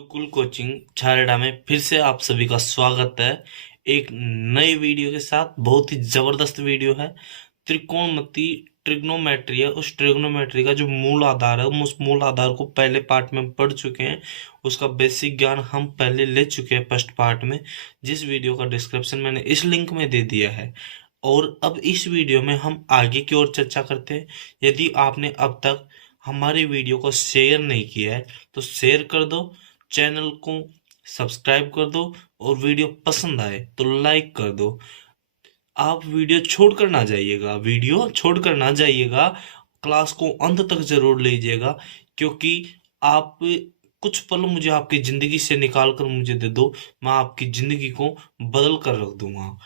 Gurukul coaching छारेडा में फिर से आप सभी का स्वागत है। एक नए वीडियो के साथ। बहुत ही जबरदस्त वीडियो है। त्रिकोणमिति ट्रिग्नोमेट्री है। उस ट्रिग्नोमेट्री का जो मूल आधार है, हम उस मूल आधार को पहले पार्ट में पढ़ चुके हैं। उसका बेसिक ज्ञान हम पहले ले चुके हैं फर्स्ट पार्ट में, जिस वीडियो का डिस्क्रिप्शन मैंने इस लिंक में दे दिया है। और अब इस वीडियो में हम आगे की ओर चर्चा करते हैं। यदि आपने अब तक हमारे वीडियो को शेयर नहीं किया है तो शेयर कर दो, चैनल को सब्सक्राइब कर दो, और वीडियो पसंद आए तो लाइक कर दो। आप वीडियो छोड़कर ना जाइएगा, वीडियो छोड़कर ना जाइएगा, क्लास को अंत तक जरूर लीजिएगा, क्योंकि आप कुछ पल मुझे आपकी जिंदगी से निकाल कर मुझे दे दो, मैं आपकी जिंदगी को बदल कर रख दूंगा।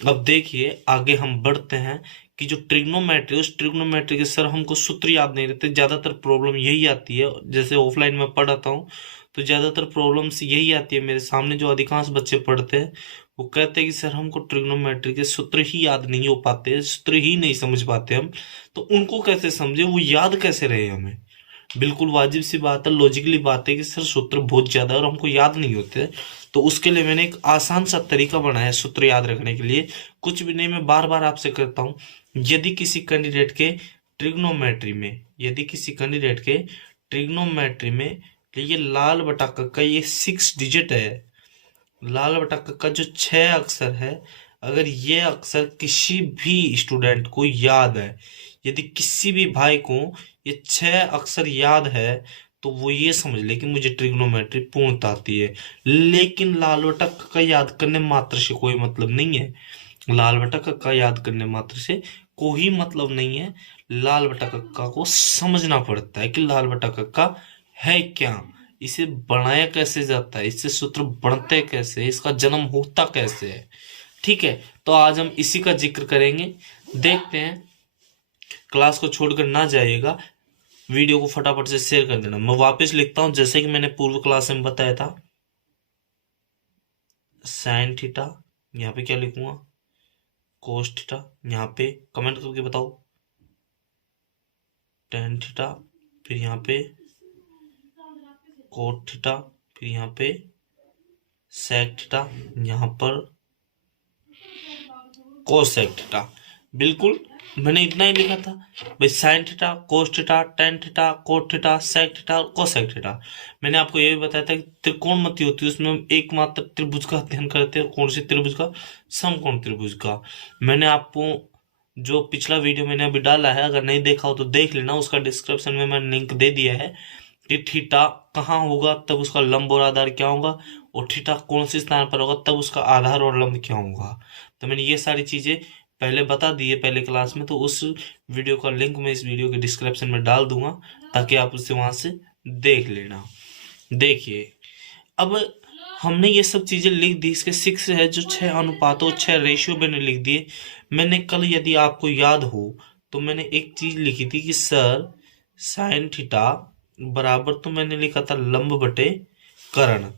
अब देखिए आगे हम बढ़ते हैं कि जो ट्रिग्नोमेट्री, उस ट्रिग्नोमेट्री के सर हमको सूत्र याद नहीं रहते। ज्यादातर प्रॉब्लम यही आती है, जैसे ऑफलाइन में पढ़ाता हूँ तो ज्यादातर प्रॉब्लम्स यही आती है। मेरे सामने जो अधिकांश बच्चे पढ़ते हैं वो कहते हैं कि सर हमको ट्रिग्नोमेट्री के सूत्र ही याद नहीं हो पाते, सूत्र ही नहीं समझ पाते हम। तो उनको कैसे समझे, वो याद कैसे रहे हमें। बिल्कुल वाजिब सी बात है, लॉजिकली बात है कि सर सूत्र बहुत ज्यादा है और हमको याद नहीं होते। तो उसके लिए मैंने एक आसान सा तरीका बनाया है सूत्र याद रखने के लिए। कुछ भी नहीं, मैं बार बार आपसे करता हूँ। यदि किसी कैंडिडेट के ट्रिग्नोमेट्री में, यदि किसी कैंडिडेट के ट्रिग्नोमेट्री में ये लाल बटा का ये 6 डिजिट है, लाल बटा का जो 6 अक्षर है, अगर ये अक्षर किसी भी स्टूडेंट को याद है, यदि किसी भी भाई को ये 6 अक्षर याद है, तो वो ये समझ ले कि मुझे ट्रिग्नोमेट्री पूर्णता आती है। लेकिन लाल बटा का याद करने मात्र से कोई मतलब नहीं है। लाल बटा का याद करने मात्र से कोई मतलब नहीं है। लाल बटा का को समझना पड़ता है कि लाल बटा का है क्या, इसे बनाया कैसे जाता है, इससे सूत्र बनते कैसे, इसका जन्म होता कैसे है। ठीक है, तो आज हम इसी का जिक्र करेंगे। देखते हैं, क्लास को छोड़कर ना जाइएगा, वीडियो को फटाफट से शेयर कर देना। मैं वापस लिखता हूं जैसे कि मैंने पूर्व क्लास में बताया था। साइन थीटा, यहाँ पे क्या लिखूंगा, कोस थीटा, यहाँ पे कमेंट करके बताओ, टेन थीटा, फिर यहाँ पे कोट थीटा, फिर यहाँ पे सेक थीटा, यहाँ पर कोसेक थीटा। बिल्कुल मैंने इतना ही लिखा था भाई, sine theta, cos theta, tan theta, cot theta, sec theta, cosec theta. मैंने आपको ये भी बताया था कि त्रिकोणमिति होती है, उसमें हम एकमात्र त्रिभुज का अध्ययन करते हैं। कौन सी त्रिभुज का? समकोण त्रिभुज का। मैंने आपको जो पिछला वीडियो मैंने अभी डाला है, अगर नहीं देखा हो तो देख लेना, उसका डिस्क्रिप्शन में मैंने लिंक दे दिया है कि थीटा कहाँ होगा तब उसका लंब और आधार क्या होगा, और थीटा कौन से स्थान पर होगा तब उसका आधार और लंब क्या होगा। तो मैंने ये सारी चीजें पहले बता दी है पहले क्लास में, तो उस वीडियो का लिंक मैं इस वीडियो के डिस्क्रिप्शन में डाल दूंगा, ताकि आप उसे वहां से देख लेना। देखिए, अब हमने ये सब चीजें लिख दी। इसके 6 है, जो 6 अनुपातों 6 रेशियो मैंने लिख दिए। मैंने कल, यदि आपको याद हो, तो मैंने एक चीज लिखी थी कि सर साइन थीटा बराबर, तो मैंने लिखा था लंब बटे कर्ण।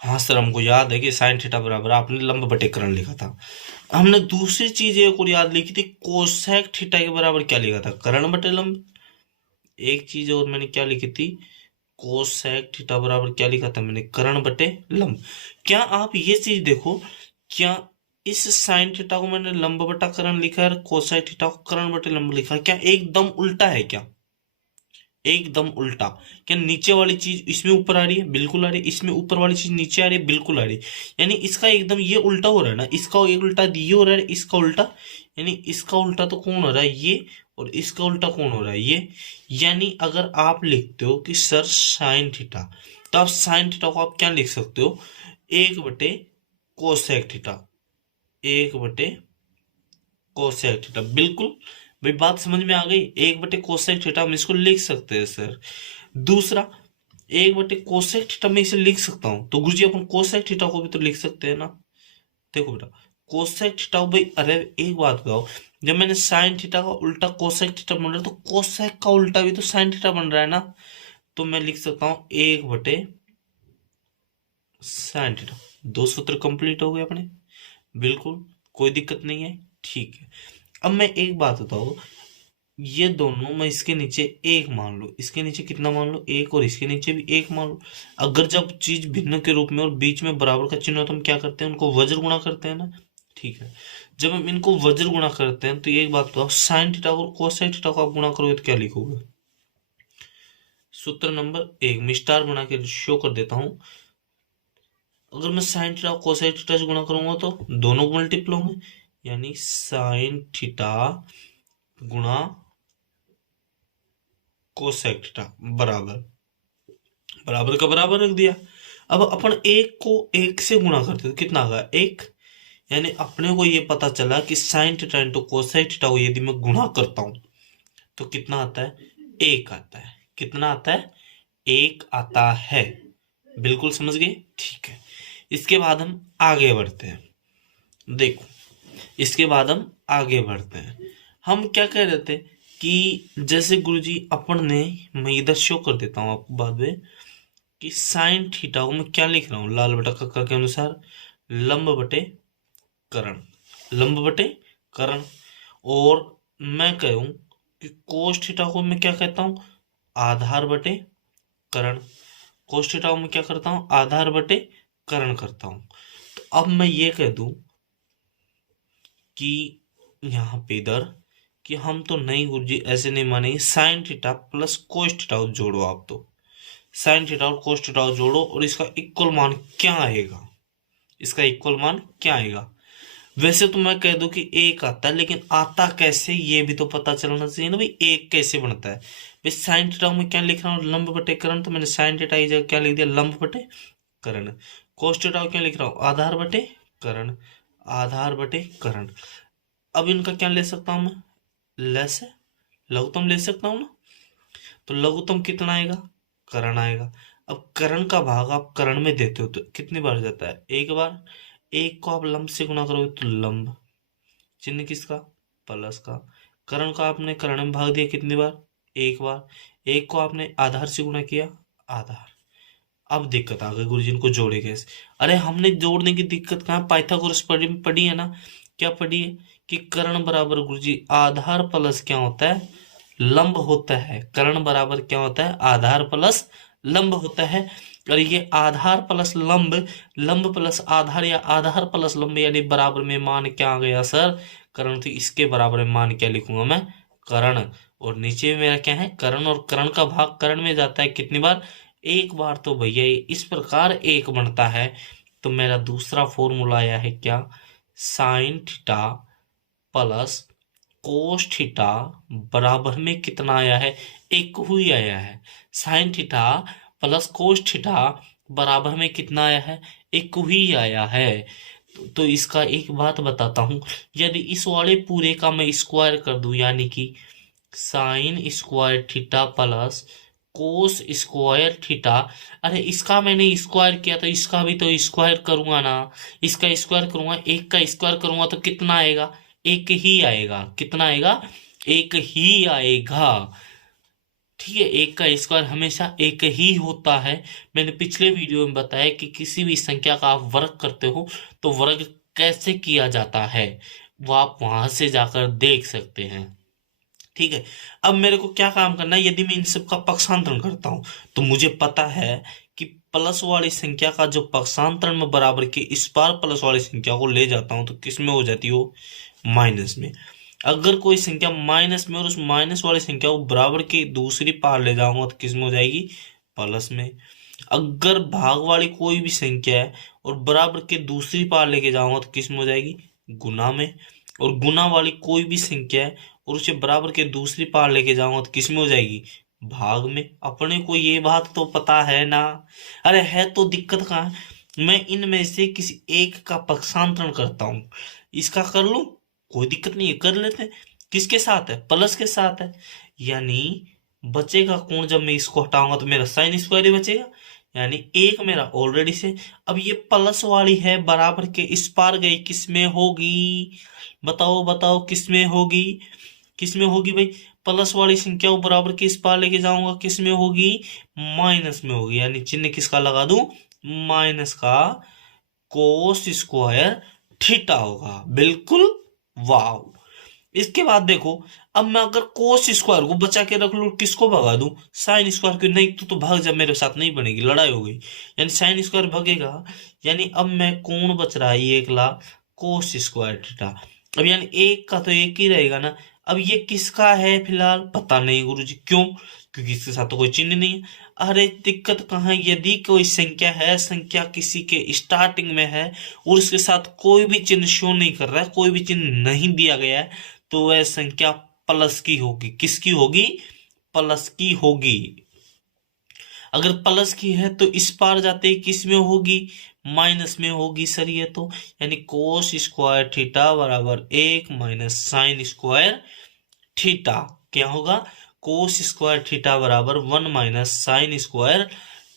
हाँ सर, हमको याद है कि साइन थीटा बराबर आपने लंब बटे कर्ण लिखा था। हमने दूसरी चीज एक और याद लिखी थी, कोसेक थीटा के बराबर क्या लिखा था, कर्ण बटे लंब। एक चीज और मैंने क्या लिखी थी, कोसेक थीटा बराबर क्या लिखा था मैंने, कर्ण बटे लंब। क्या आप ये चीज देखो, क्या इस साइन थीटा को मैंने लंब बटा कर्ण लिखा है और कोसेक थीटा को कर्ण बटे लंब लिखा है, क्या एकदम उल्टा है क्या? एकदम उल्टा। क्या नीचे वाली चीज इसमें ऊपर आ रही है? बिल्कुल आ रही है। इसमें ऊपर वाली चीज नीचे आ रही है? बिल्कुल आ रही है। यानी इसका एकदम ये उल्टा हो रहा है ना, इसका एक उल्टा ये हो रहा है, इसका उल्टा। यानी इसका उल्टा तो कौन हो रहा है, ये, और इसका उल्टा कौन हो रहा है, ये। यानी अगर आप लिखते हो कि सर साइन थीटा, तो आप साइन थीटा को आप क्या लिख सकते हो, 1/कोसेक थीटा, 1/कोसेक थीटा। बिल्कुल भाई, बात समझ में आ गई। 1/कोसेक थीटा हम इसको लिख सकते हैं सर। दूसरा, 1/कोसेक थीटा में इसे लिख सकता हूं, तो गुरुजी अपन कोसेक थीटा को भी तो लिख सकते हैं ना। देखो बेटा, कोसेक थीटा भाई, अरे एक बात बताओ, जब मैंने साइन थीटा का उल्टा कोसेक थीटा बन रहा है, तो कोसेक का उल्टा भी तो साइन थीटा बन रहा है ना। तो मैं लिख सकता हूं 1/साइन थीटा। 2 सूत्र कंप्लीट हो गए अपने, बिल्कुल कोई दिक्कत नहीं है। ठीक है, अब मैं एक बात बताओ, ये दोनों मैं इसके नीचे एक मान लो, इसके नीचे कितना मान लो एक, और इसके नीचे भी एक मान लो। अगर जब चीज भिन्न के रूप में और बीच में बराबर का चिन्ह हो तो हम क्या करते हैं, उनको वज्र गुणा करते हैं ना। ठीक है, जब हम इनको वज्र गुणा करते हैं तो एक बात तो आप साइन थीटा और कोसाइन थीटा को आप गुणा करोगे तो क्या लिखोगे। सूत्र नंबर 1 मैं स्टार बना के शो कर देता हूं। अगर मैं साइन थीटा और कोसाइन थीटा से गुणा करूंगा तो दोनों को मल्टीप्लाई होंगे, यानी साइन थीटा गुणा कोसेक थीटा बराबर बराबर का बराबर रख दिया। अब अपन एक को एक से गुणा करते तो कितना आएगा एक, यानी अपने को ये पता चला कि sine theta into cosec theta को यदि मैं गुणा करता हूं तो कितना आता है, एक आता है। कितना आता है, एक आता है। बिल्कुल समझ गए, ठीक है। इसके बाद हम आगे बढ़ते हैं। देखो, इसके बाद हम आगे बढ़ते हैं। हम क्या कह रहे थे कि जैसे गुरुजी अपन ने, मैं इधर शो कर देता हूं आपको बाद में, कि साइन थीटा को मैं क्या लिख रहा हूं, लाल बटा कक्का के अनुसार लंब बटे करण, लंब बटे करण। और मैं कहूं कि कोस थीटा को मैं क्या कहता हूं, आधार बटे करण। कोस थीटा को मैं क्या करता हूं, आधार बटे करण करता हूं। तो अब मैं ये कह दूं कि यहां पे इधर कि हम तो नहीं गुरुजी ऐसे नहीं मानेंगे, sine theta plus cos theta जोड़ो आप, तो साइन थीटा और कोस थीटा जोड़ो और इसका इक्वल मान क्या आएगा, इसका इक्वल मान क्या आएगा। वैसे तो मैं कह दूं कि एक आता है, लेकिन आता कैसे ये भी तो पता चलना चाहिए ना भाई, एक कैसे बनता है। भाई साइन थीटा में क्या लिख रहा हूँ, लंब बटे करण, तो मैंने साइन थीटा की जगह क्या लिख दिया, लंब बटे करण। कोस थीटा क्या लिख रहा हूँ, आधार बटे करण, आधार बटे करण। अब इनका क्या ले सकता हूं मैं, लेस है, लघुत्तम ले सकता हूं ना। तो लघुत्तम कितना आएगा, करण आएगा। अब करण का भाग आप करण में देते हो तो कितनी बार जाता है, एक बार। एक को आप लंब से गुणा करोगे तो लंब, चिन्ह किसका, प्लस का। करण का आपने करण में भाग दिया कितनी बार, एक बार। एक को आपने आधार से गुणा किया, आधार। अब दिक्कत आ गई गुरुजी, इनको जोड़े कैसे। अरे हमने जोड़ने की दिक्कत कहाँ, पाइथागोरस पढ़ी है ना। क्या पढ़ी है कि कर्ण बराबर गुरुजी आधार प्लस क्या होता है, लंब होता है। कर्ण बराबर क्या होता है, आधार प्लस लंब होता है। और ये आधार प्लस लंब, लंब प्लस आधार या आधार प्लस लंब, यानी बराबर में मान क्या आ गया सर, कर्ण। तो इसके बराबर में मान क्या लिखूंगा मैं, कर्ण। और नीचे में मेरा क्या है, कर्ण। और कर्ण का भाग कर्ण में जाता है कितनी बार, एक बार। तो भैया इस प्रकार एक बनता है। तो मेरा दूसरा फॉर्मूला आया है क्या, sine theta plus cos theta बराबर में कितना आया है, एक ही आया है। Sine theta plus cos theta बराबर में कितना आया है, एक ही आया है। तो इसका एक बात बताता हूं, यदि इस वाले पूरे का मैं स्क्वायर कर दूं, यानी कि sine square theta plus cos square theta. अरे इसका मैंने स्क्वायर किया तो इसका भी तो स्क्वायर करूंगा ना। इसका स्क्वायर करूंगा, एक का स्क्वायर करूंगा तो कितना आएगा, एक ही आएगा। कितना आएगा, एक ही आएगा। ठीक है, एक का स्क्वायर हमेशा एक ही होता है। मैंने पिछले वीडियो में बताया कि किसी भी संख्या का आप वर्ग करते हो तो वर्ग कैसे किया जाता है, वो आप वहां से जाकर देख सकते हैं। ठीक है, अब मेरे को क्या काम करना है, यदि मैं इन सब का पक्षांतरण करता हूं तो मुझे पता है कि प्लस वाली संख्या का जो पक्षांतरण में बराबर के इस पार प्लस वाली संख्या को ले जाता हूं तो किस में हो जाती हो, माइनस में। अगर कोई संख्या माइनस में और उस माइनस वाली संख्या को बराबर की दूसरी पार ले जाऊंगा तो किस में हो जाएगी, प्लस में। अगर भाग वाली कोई भी संख्या है और बराबर के दूसरी पार लेके जाऊंगा तो किस में हो जाएगी, गुना में। और गुना वाली कोई भी संख्या है और उसे बराबर के दूसरी पार लेके जाऊंगा तो किस में हो जाएगी, भाग में। अपने को ये बात तो पता है ना। अरे है तो दिक्कत कहाँ है, मैं इनमें से किसी एक का पक्षांतरण करता हूं, इसका कर लूं कोई दिक्कत नहीं है, कर लेते हैं। किसके साथ है, प्लस के साथ है। यानी बचेगा कौन, जब मैं इसको हटाऊंगा तो मेरा साइन स्क्वायर ही बचेगा, यानी एक मेरा ऑलरेडी से। अब ये प्लस वाली है बराबर के इस पार गई, किस में होगी, बताओ बताओ किस में होगी, किस में होगी भाई। प्लस वाली संख्या को बराबर के इस पार लेके जाऊंगा, किस में होगी, माइनस में होगी। यानी चिन्ह किसका लगा दूं, माइनस का। कोस स्क्वायर थीटा होगा, बिल्कुल वाव। इसके बाद देखो, अब मैं अगर कोस स्क्वायर को बचा के रख लूं, किसको भगा दूं, साइन स्क्वायर को। नहीं तो भाग जा, मेरे साथ नहीं बनेगी, लड़ाई हो गई। यानी साइन स्क्वायर भगेगा, यानी अब मैं कौन बच रहा है, ये एक ला कोस स्क्वायर थीटा। अब यानी एक का तो एक ही रहेगा ना। अब ये किसका है फिलहाल पता नहीं गुरुजी, क्यों, क्योंकि इसके साथ तो कोई चिन्ह नहीं है। अरे दिक्कत कहाँ है, यदि कोई संख्या है, संख्या किसी के स्टार्टिंग में है और उसके साथ कोई भी चिन्ह शो नहीं कर रहा है, कोई भी चिन्ह नहीं दिया गया है, तो वह संख्या प्लस की होगी। किसकी होगी, प्लस की होगी। अगर प्लस की है तो इस पार जाते ही किस में होगी, माइनस में होगी सर ये तो। यानी कोस स्क्वायर थीटा बराबर 1 - साइन स्क्वायर थीटा। क्या होगा, कोस स्क्वायर थीटा बराबर 1 - साइन स्क्वायर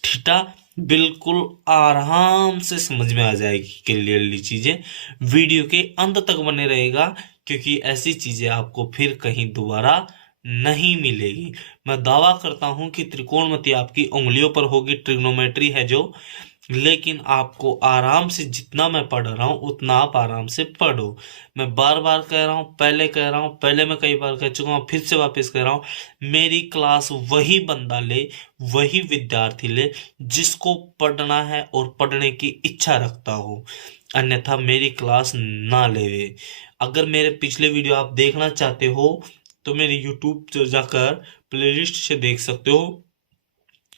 थीटा। बिल्कुल आराम से समझ में आ जाएगी क्लियरली चीजें। वीडियो के अंत तक बने रहेगा, क्योंकि ऐसी चीजें आपको फिर कहीं दोबारा नहीं मिलेगी। मैं दावा करता हूं कि त्रिकोणमिति आपकी उंगलियों पर होगी, ट्रिग्नोमेट्री है जो। लेकिन आपको आराम से, जितना मैं पढ़ रहा हूं उतना आप आराम से पढ़ो। मैं बार बार कह रहा हूं, पहले कह रहा हूं, पहले मैं कई बार कह चुका हूं, फिर से वापस कह रहा हूं, मेरी क्लास वही बंदा ले, वही विद्यार्थी ले जिसको पढ़ना है और पढ़ने की इच्छा रखता हो, अन्यथा मेरी क्लास ना लेवे। अगर मेरे पिछले वीडियो आप देखना चाहते हो तो मेरे यूट्यूब से जाकर प्लेलिस्ट से देख सकते हो,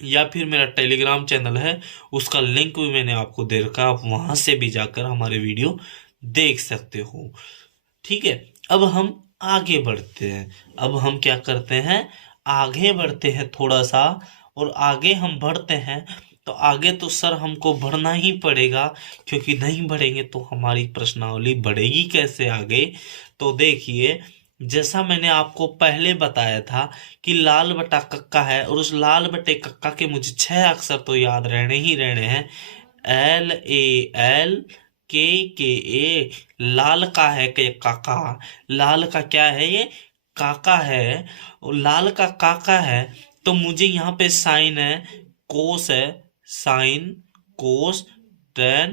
या फिर मेरा टेलीग्राम चैनल है, उसका लिंक भी मैंने आपको दे रखा है, आप वहां से भी जाकर हमारे वीडियो देख सकते हो। ठीक है, अब हम आगे बढ़ते हैं। अब हम क्या करते हैं, आगे बढ़ते हैं थोड़ा सा। और आगे हम बढ़ते हैं तो आगे तो सर हमको बढ़ना ही पड़ेगा, क्योंकि नहीं बढ़ेंगे तो हमारी प्रश्नावली बढ़ेगी कैसे आगे। तो देखिए, जैसा मैंने आपको पहले बताया था कि लाल बटा कक्का है, और उस लाल बटे कक्का के मुझे 6 अक्षर तो याद रहने ही रहने हैं। LAL के लाल का है के काका, लाल का क्या है ये, काका है, और लाल का काका है। तो मुझे यहाँ पे साइन है, कोस है, साइन, कोस, टेन,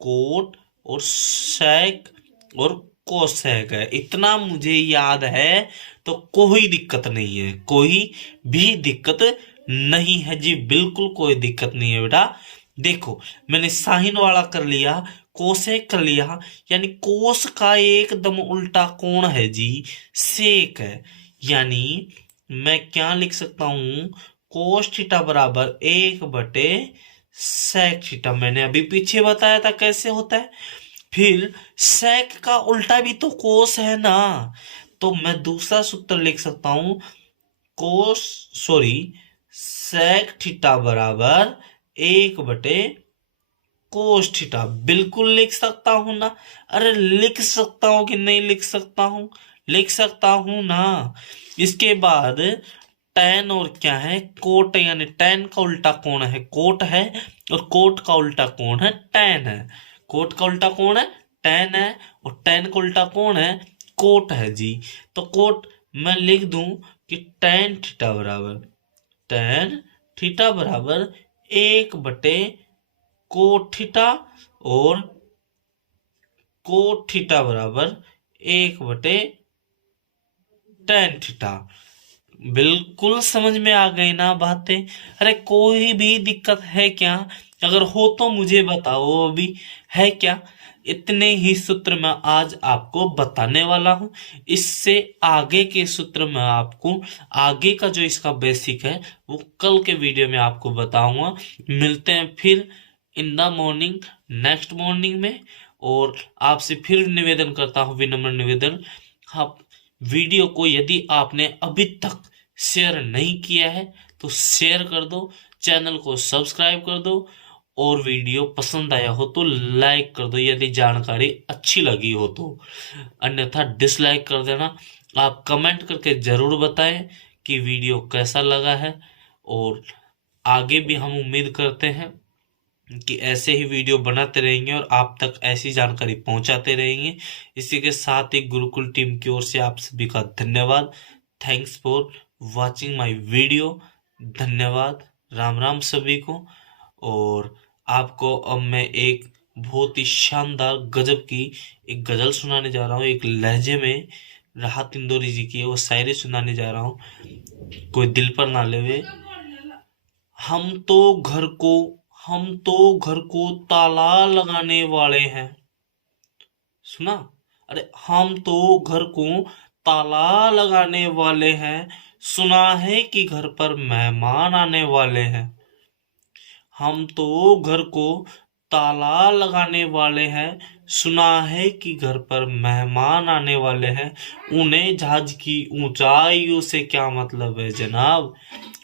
कोट और सेक और कोसेक है। इतना मुझे याद है तो कोई दिक्कत नहीं है, कोई भी दिक्कत नहीं है जी, बिल्कुल कोई दिक्कत नहीं है बेटा। देखो, मैंने साइन वाला कर लिया, कोसेक कर लिया, यानी कोस का एकदम उल्टा कोण है जी, सेक है। यानी मैं क्या लिख सकता हूं, कोस थीटा बराबर 1/सेक थीटा। मैंने अभी पीछे बताया था कैसे होता है। फिर सेक का उल्टा भी तो कोस है ना, तो मैं दूसरा सूत्र लिख सकता हूं, कोस सॉरी सेक थीटा बराबर 1/कोस थीटा। बिल्कुल लिख सकता हूं ना, अरे लिख सकता हूं कि नहीं लिख सकता हूं, लिख सकता हूं ना। इसके बाद टैन और क्या है, कोट, यानी टैन का उल्टा कोण है कोट है, और कोट का उल्टा कोण है टैन है। कोट का उल्टा कोण है टैन है, और टैन का उल्टा कोण है कोट है जी। तो कोट मैं लिख दूं कि टैन थीटा बराबर 1/कोट थीटा, और कोट थीटा बराबर 1/टैन थीटा। बिल्कुल समझ में आ गई ना बातें। अरे कोई भी दिक्कत है क्या, अगर हो तो मुझे बताओ, अभी है क्या। इतने ही सूत्र मैं आज आपको बताने वाला हूं। इससे आगे के सूत्र में आपको, आगे का जो इसका बेसिक है वो कल के वीडियो में आपको बताऊंगा। मिलते हैं फिर in the morning, next morning में। और आपसे फिर निवेदन करता हूं, विनम्र निवेदन, आप वीडियो को यदि आपने अभी तक शेयर नहीं किया है तो शेयर कर दो, चैनल को सब्सक्राइब कर दो, और वीडियो पसंद आया हो तो लाइक कर दो यदि जानकारी अच्छी लगी हो तो, अन्यथा डिसलाइक कर देना। आप कमेंट करके जरूर बताएं कि वीडियो कैसा लगा है, और आगे भी हम उम्मीद करते हैं कि ऐसे ही वीडियो बनाते रहेंगे और आप तक ऐसी जानकारी पहुंचाते रहेंगे। इसी के साथ ही गुरुकुल टीम की ओर से आप सभी का धन्यवाद। Thanks for watching my video. धन्यवाद, राम राम सभी को। और आपको अब मैं एक बहुत ही शानदार गजब की एक गजल सुनाने जा रहा हूँ, एक लहजे में, राहत इंदौरी जी की है, वो शायरी सुनाने जा रहा हूँ, कोई दिल पर ना लेवे। हम तो घर को हम तो घर को ताला लगाने वाले हैं। सुना? अरे हम तो घर को ताला लगाने वाले हैं, सुना है कि घर पर मेहमान आने वाले हैं। हम तो घर को ताला लगाने वाले हैं, सुना है कि घर पर मेहमान आने वाले हैं। उन्हें जहाज की ऊंचाइयों से क्या मतलब है जनाब?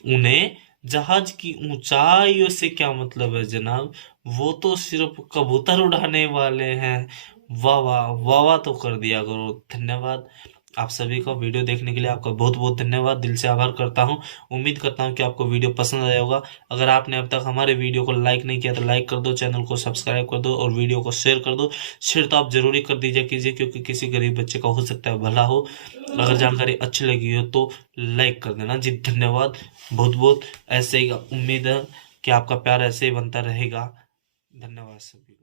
उन्हें जहाज की ऊंचाइयों से क्या मतलब है जनाब? वो तो सिर्फ कबूतर उड़ाने वाले हैं। वाह वाह वाह वाह तो कर दिया करो। धन्यवाद आप सभी का, वीडियो देखने के लिए आपका बहुत बहुत धन्यवाद, दिल से आभार करता हूँ। उम्मीद करता हूँ कि आपको वीडियो पसंद आया होगा। अगर आपने अब तक हमारे वीडियो को लाइक नहीं किया तो लाइक कर दो, चैनल को सब्सक्राइब कर दो और वीडियो को शेयर कर दो। शेयर तो आप जरूरी कर दीजिए कीजिए, क्योंकि किसी गरीब बच्चे का हो सकता है भला हो। अगर जानकारी अच्छी लगी हो तो लाइक कर देना जी। धन्यवाद बहुत बहुत। ऐसे ही उम्मीद है कि आपका प्यार ऐसे ही बनता रहेगा। धन्यवाद सभी को।